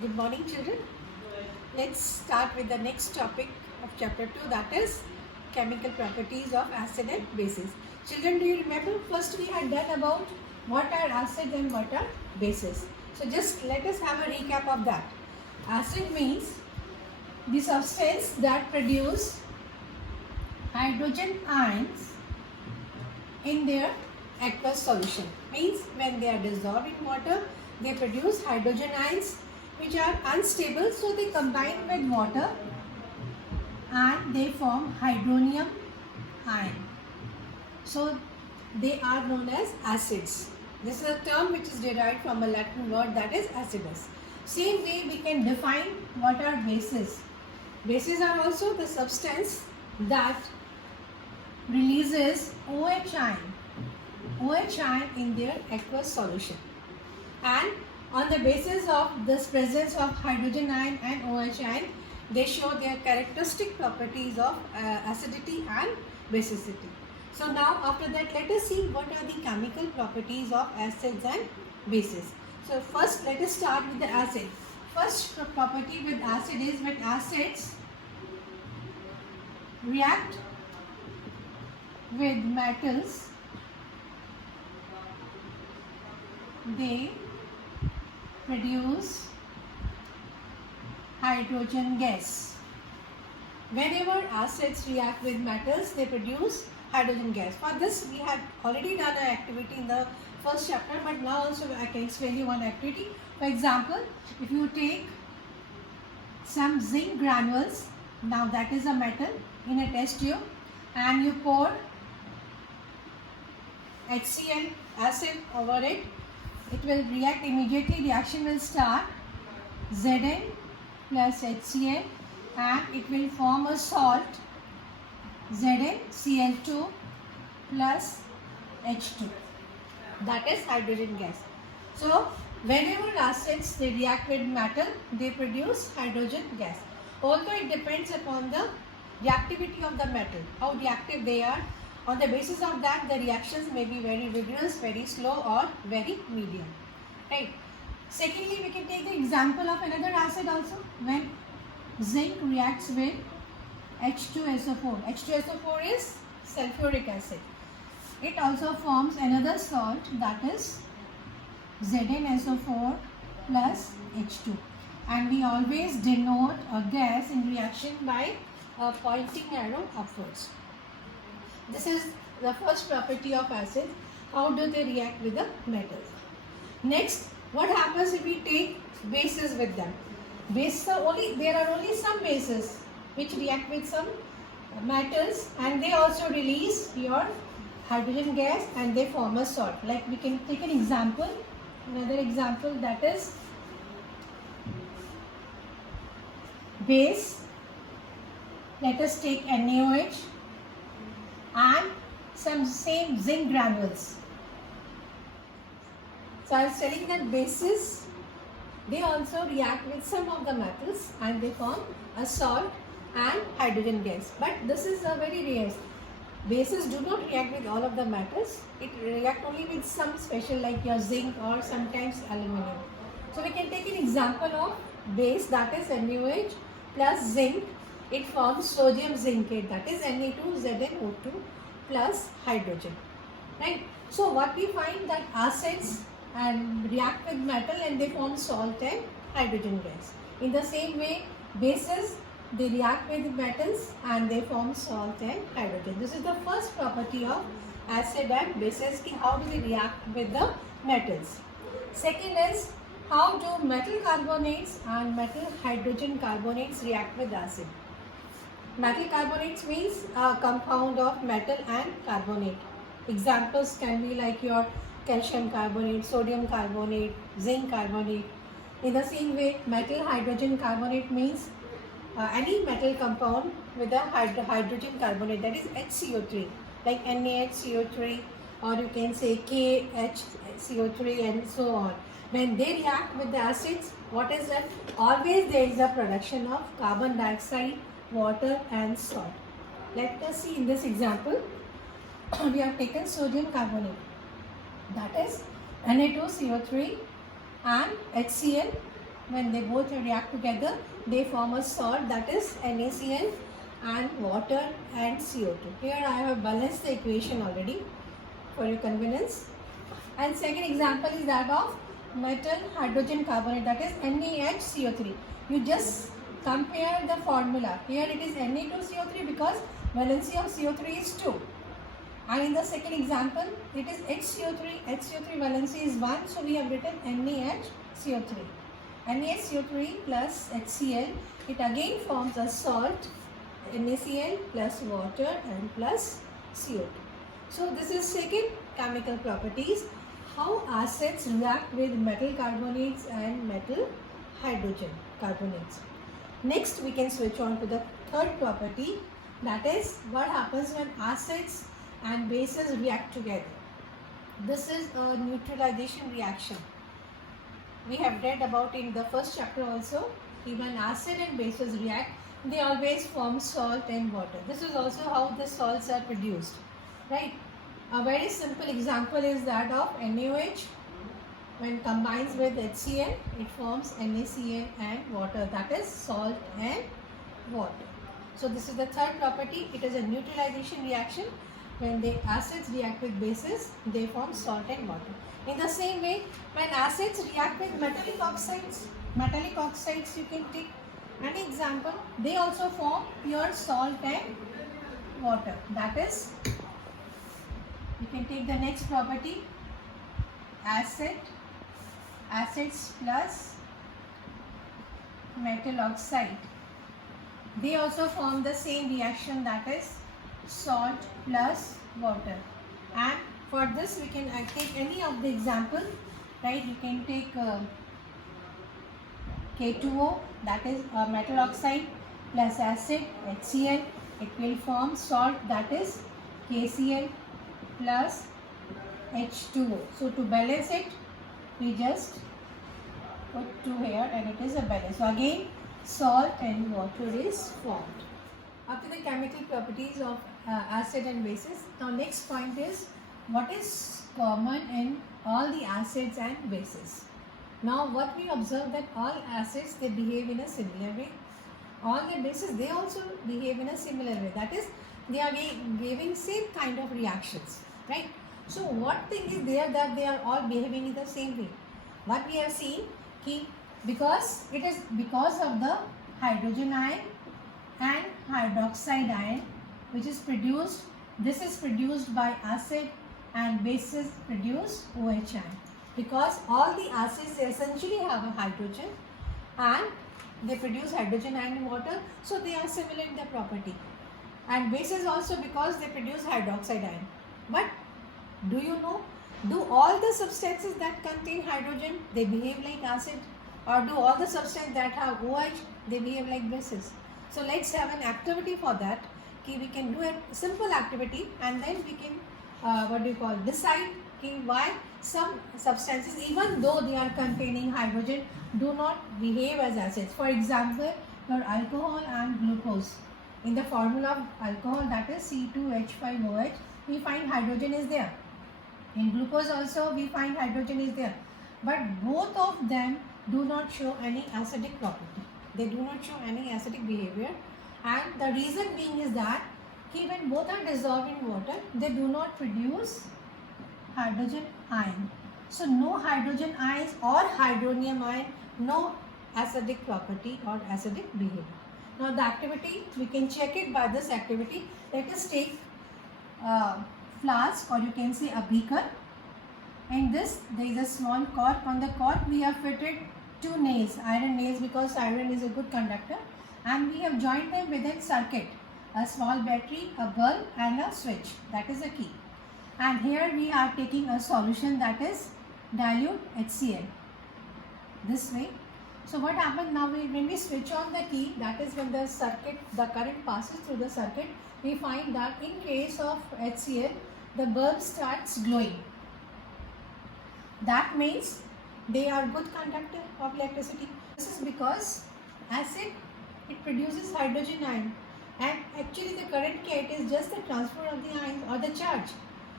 Good morning, children. Let's start with the next topic of chapter 2, that is chemical properties of acid and bases. Children, do you remember first we had done about what are acids and what are bases? So just let us have a recap of that. Acid means the substance that produce hydrogen ions in their aqueous solution. Means when they are dissolved in water, they produce hydrogen ions which are unstable, so they combine with water and they form hydronium ion. So they are known as acids. This is a term which is derived from a Latin word, that is acidus. Same way we can define what are bases. Bases are also the substance that releases OH ion in their aqueous solution, and on the basis of this presence of hydrogen ion and OH ion, they show their characteristic properties of acidity and basicity. So now after that, let us see what are the chemical properties of acids and bases. So first let us start with the acid. First property with acid is when acids react with metals, they produce hydrogen gas. Whenever acids react with metals, they produce hydrogen gas. For this, we have already done an activity in the first chapter, but now also I can explain you one activity. For example, if you take some zinc granules, now that is a metal, in a test tube, and you pour HCl acid over it, it will react immediately. Reaction will start, Zn plus HCl, and it will form a salt, ZnCl2 plus H2. That is hydrogen gas. So whenever acids they react with metal, they produce hydrogen gas. Although it depends upon the reactivity of the metal, how reactive they are. On the basis of that, the reactions may be very vigorous, very slow, or very medium. Right. Secondly, we can take the example of another acid also. When zinc reacts with H2SO4. H2SO4 is sulfuric acid. It also forms another salt, that is ZnSO4 plus H2. And we always denote a gas in reaction by a pointing arrow upwards. This is the first property of acids. How do they react with the metals? Next, what happens if we take bases with them? Bases are there are only some bases which react with some metals, and they also release your hydrogen gas and they form a salt. Like we can take an example, another example, that is base. Let us take NaOH and some same zinc granules. So I was telling that bases, they also react with some of the metals and they form a salt and hydrogen gas. But this is a very rare. Bases do not react with all of the metals. It reacts only with some special, like your zinc or sometimes aluminum. So we can take an example of base, that is NaOH plus zinc. It forms sodium zincate, that is Na2ZnO2 plus hydrogen. Right? So what we find that acids and react with metal and they form salt and hydrogen gas. In the same way, bases, they react with metals and they form salt and hydrogen. This is the first property of acid and bases, how do they react with the metals. Second is, how do metal carbonates and metal hydrogen carbonates react with acid? Metal carbonates means a compound of metal and carbonate. Examples can be like your calcium carbonate, sodium carbonate, zinc carbonate. In the same way, metal hydrogen carbonate means any metal compound with a hydrogen carbonate, that is HCO3, like NaHCO3, or you can say KHCO3 and so on. When they react with the acids, what is that? Always there is a production of carbon dioxide, water and salt. Let us see in this example. We have taken sodium carbonate, that is Na2CO3 and HCl when they both react together, they form a salt, that is NaCl and water and CO2. Here I have balanced the equation already for your convenience. And second example is that of metal hydrogen carbonate, that is NaHCO3. You just compare the formula. Here it is Na2CO3 because valency of CO3 is 2. And in the second example, it is HCO3. HCO3 valency is 1, so we have written NaHCO3. NaHCO3 plus HCl, it again forms a salt, NaCl plus water and plus CO2. So this is second chemical properties, how acids react with metal carbonates and metal hydrogen carbonates. Next we can switch on to the third property, that is what happens when acids and bases react together. This is a neutralization reaction. We have read about in the first chapter also, when acid and bases react, they always form salt and water. This is also how the salts are produced, right? A very simple example is that of NaOH. When combines with HCl, it forms NaCl and water, that is salt and water. So this is the third property. It is a neutralization reaction. When the acids react with bases, they form salt and water. In the same way, when acids react with metallic oxides you can take an example. They also form pure salt and water. That is, you can take the next property, acids plus metal oxide. They also form the same reaction, that is salt plus water. And for this we can take any of the example, right? You can take K2O, that is metal oxide plus acid HCl, it will form salt, that is KCl plus H2O. So to balance it, we just put 2 here and it is a balance. So again salt and water is formed. After the chemical properties of acid and bases, now next point is what is common in all the acids and bases. Now what we observe, that all acids, they behave in a similar way. All the bases, they also behave in a similar way. That is, they are giving same kind of reactions, right? So what thing is there that they are all behaving in the same way? What we have seen, because it is because of the hydrogen ion and hydroxide ion which is produced. This is produced by acid and bases produce OH ion. Because all the acids, they essentially have a hydrogen and they produce hydrogen ion in water, so they are similar in their property. And bases also because they produce hydroxide ion. But do you know, do all the substances that contain hydrogen, they behave like acid, or do all the substances that have OH, they behave like bases? So let's have an activity for that. We can do a simple activity and then we can decide why some substances, even though they are containing hydrogen, do not behave as acids. For example, your alcohol and glucose. In the formula of alcohol, that is C2H5OH, we find hydrogen is there. In glucose also we find hydrogen is there. But both of them do not show any acidic property. They do not show any acidic behavior. And the reason being is that when both are dissolved in water, they do not produce hydrogen ion. So no hydrogen ions or hydronium ion, no acidic property or acidic behavior. Now the activity, we can check it by this activity. Let us take a flask, or you can say a beaker. In this, there is a small cork. On the cork we have fitted 2 nails, iron nails, because iron is a good conductor, and we have joined them with a circuit, a small battery, a bulb and a switch. That is the key. And here we are taking a solution, that is dilute HCl, this way. So what happens now, when we switch on the key, that is when the current passes through the circuit, we find that in case of HCl, the bulb starts glowing. That means they are good conductor of electricity. This is because acid, it produces hydrogen ion, and actually the current K, it is just the transfer of the ion or the charge.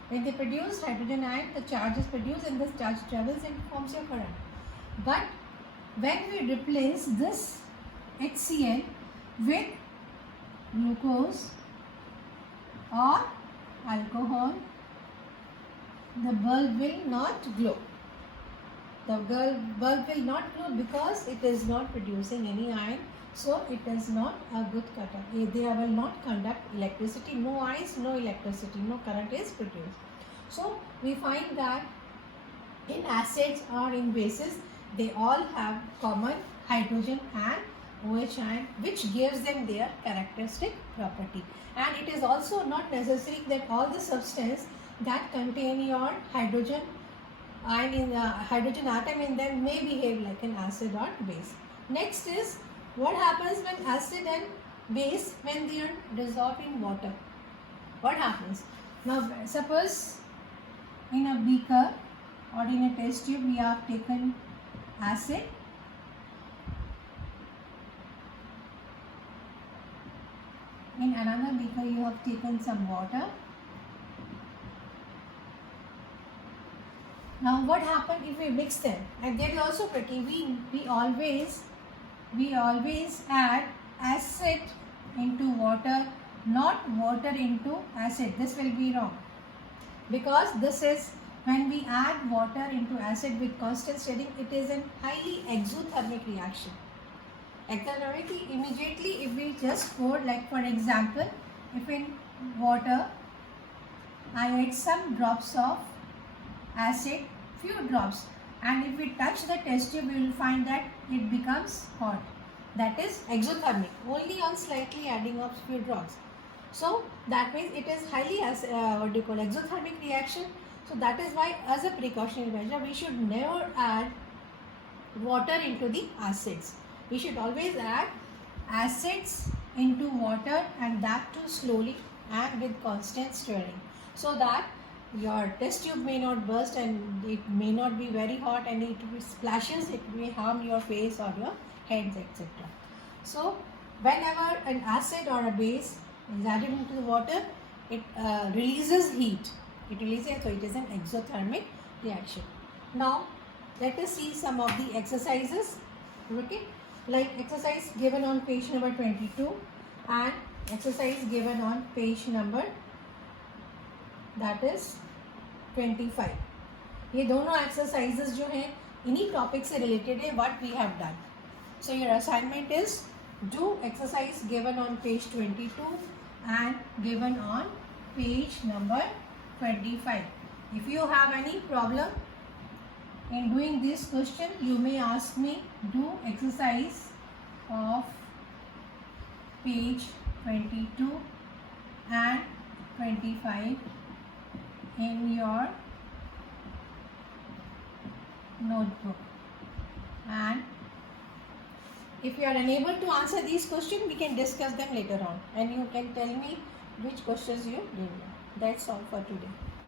When they produce hydrogen ion, the charge is produced and the charge travels and forms your current. But when we replace this HCl with glucose or alcohol, the bulb will not glow. The bulb will not glow because it is not producing any iron, so it is not a good cutter. They will not conduct electricity. No ions, no electricity, no current is produced. So we find that in acids or in bases, they all have common hydrogen and OH ion, which gives them their characteristic property. And it is also not necessary that all the substance that contain your hydrogen ion in hydrogen atom in them may behave like an acid or base. Next is what happens when acid and base when they are dissolved in water. What happens? Now suppose in a beaker or in a test tube we have taken acid. In another beaker you have taken some water. Now what happens if we mix them? And they will also pretty. We always add acid into water, not water into acid. This will be wrong, because this is when we add water into acid with constant stirring, it is a highly exothermic reaction. Exothermic, immediately if we just pour, like for example, if in water I add some drops of acid, few drops, and if we touch the test tube we will find that it becomes hot. That is exothermic, only on slightly adding of few drops. So that means it is highly exothermic reaction. So that is why, as a precautionary measure, we should never add water into the acids. We should always add acids into water, and that too slowly and with constant stirring, so that your test tube may not burst and it may not be very hot, and it splashes, it may harm your face or your hands, etc. So whenever an acid or a base is added into the water, it releases heat. So it is an exothermic reaction. Now let us see some of the exercises. Okay, like exercise given on page number 22 and exercise given on page number that is 25. ये दोनों exercises जो हैं इन्हीं topic से related है what we have done. So your assignment is do exercise given on page 22 and given on page number 25. If you have any problem in doing this question, you may ask me. Do exercise of page 22 and 25 in your notebook, and if you are unable to answer these questions, we can discuss them later on, and you can tell me which questions you did. That's all for today.